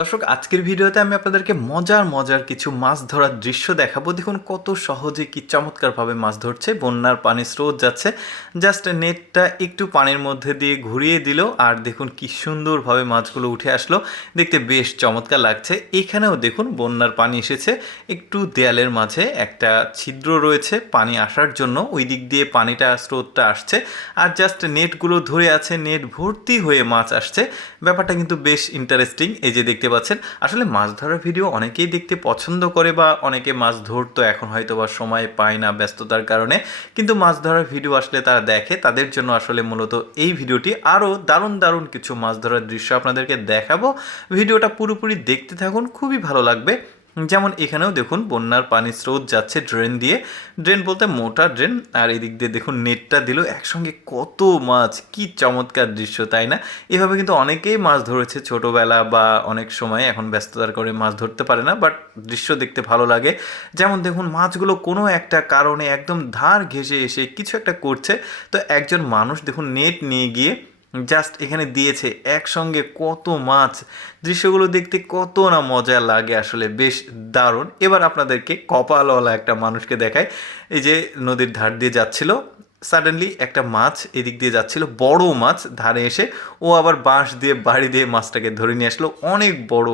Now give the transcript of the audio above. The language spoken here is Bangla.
দর্শক, আজকের ভিডিওতে আমি আপনাদেরকে মজার মজার কিছু মাছ ধরার দৃশ্য দেখাবো। দেখুন কত সহজে কি চমৎকারভাবে মাছ ধরছে। বন্যার পানি স্রোত যাচ্ছে, জাস্ট নেটটা একটু পানির মধ্যে দিয়ে ঘুরিয়ে দিল আর দেখুন কি সুন্দরভাবে মাছগুলো উঠে আসলো। দেখতে বেশ চমৎকার লাগছে। এখানেও দেখুন বন্যার পানি এসেছে, একটু দেয়ালের মাঝে একটা ছিদ্র রয়েছে পানি আসার জন্য, ওই দিক দিয়ে পানিটা স্রোতটা আসছে আর জাস্ট নেটগুলো ধরে আছে, নেট ভর্তি হয়ে মাছ আসছে। ব্যাপারটা কিন্তু বেশ ইন্টারেস্টিং। এই যে দেখতে পাচ্ছেন, আসলে মাছ ধরার ভিডিও অনেকেই দেখতে পছন্দ করে বা অনেকে মাছ ধরতো, এখন হয়তো বা সময় পায় না ব্যস্ততার কারণে, কিন্তু মাছ ধরার ভিডিও আসলে তারা দেখে। তাদের জন্য আসলে মূলত এই ভিডিওটি। আরও দারুণ দারুণ কিছু মাছ ধরার দৃশ্য আপনাদেরকে দেখাবো। ভিডিওটা পুরোপুরি দেখতে থাকুন, খুবই ভালো লাগবে। যেমন এখানেও দেখুন বন্যার পানি স্রোত যাচ্ছে ড্রেন দিয়ে, ড্রেন বলতে মোটা ড্রেন, আর এদিক দিয়ে দেখুন নেটটা দিল, একসঙ্গে কত মাছ, কি চমৎকার দৃশ্য তাই না? এভাবে কিন্তু অনেকেই মাছ ধরেছে ছোটোবেলা বা অনেক সময়, এখন ব্যস্ততার করে মাছ ধরতে পারে না, বাট দৃশ্য দেখতে ভালো লাগে। যেমন দেখুন মাছগুলো কোনো একটা কারণে একদম ধার ঘেঁষে এসে কিছু একটা করছে। তো একজন মানুষ দেখুন নেট নিয়ে গিয়ে জাস্ট এখানে দিয়েছে, একসঙ্গে কত মাছ। দৃশ্যগুলো দেখতে কত না মজা লাগে, আসলে বেশ দারুণ। এবার আপনাদেরকে কপালওয়ালা একটা মানুষকে দেখায়। এই যে নদীর ধার দিয়ে যাচ্ছিল, সাডেনলি একটা মাছ এদিক দিয়ে যাচ্ছিল, বড় মাছ ধারে এসে ও আবার বাঁশ দিয়ে বাড়ি দিয়ে মাছটাকে ধরে নিয়ে আসলো, অনেক বড়।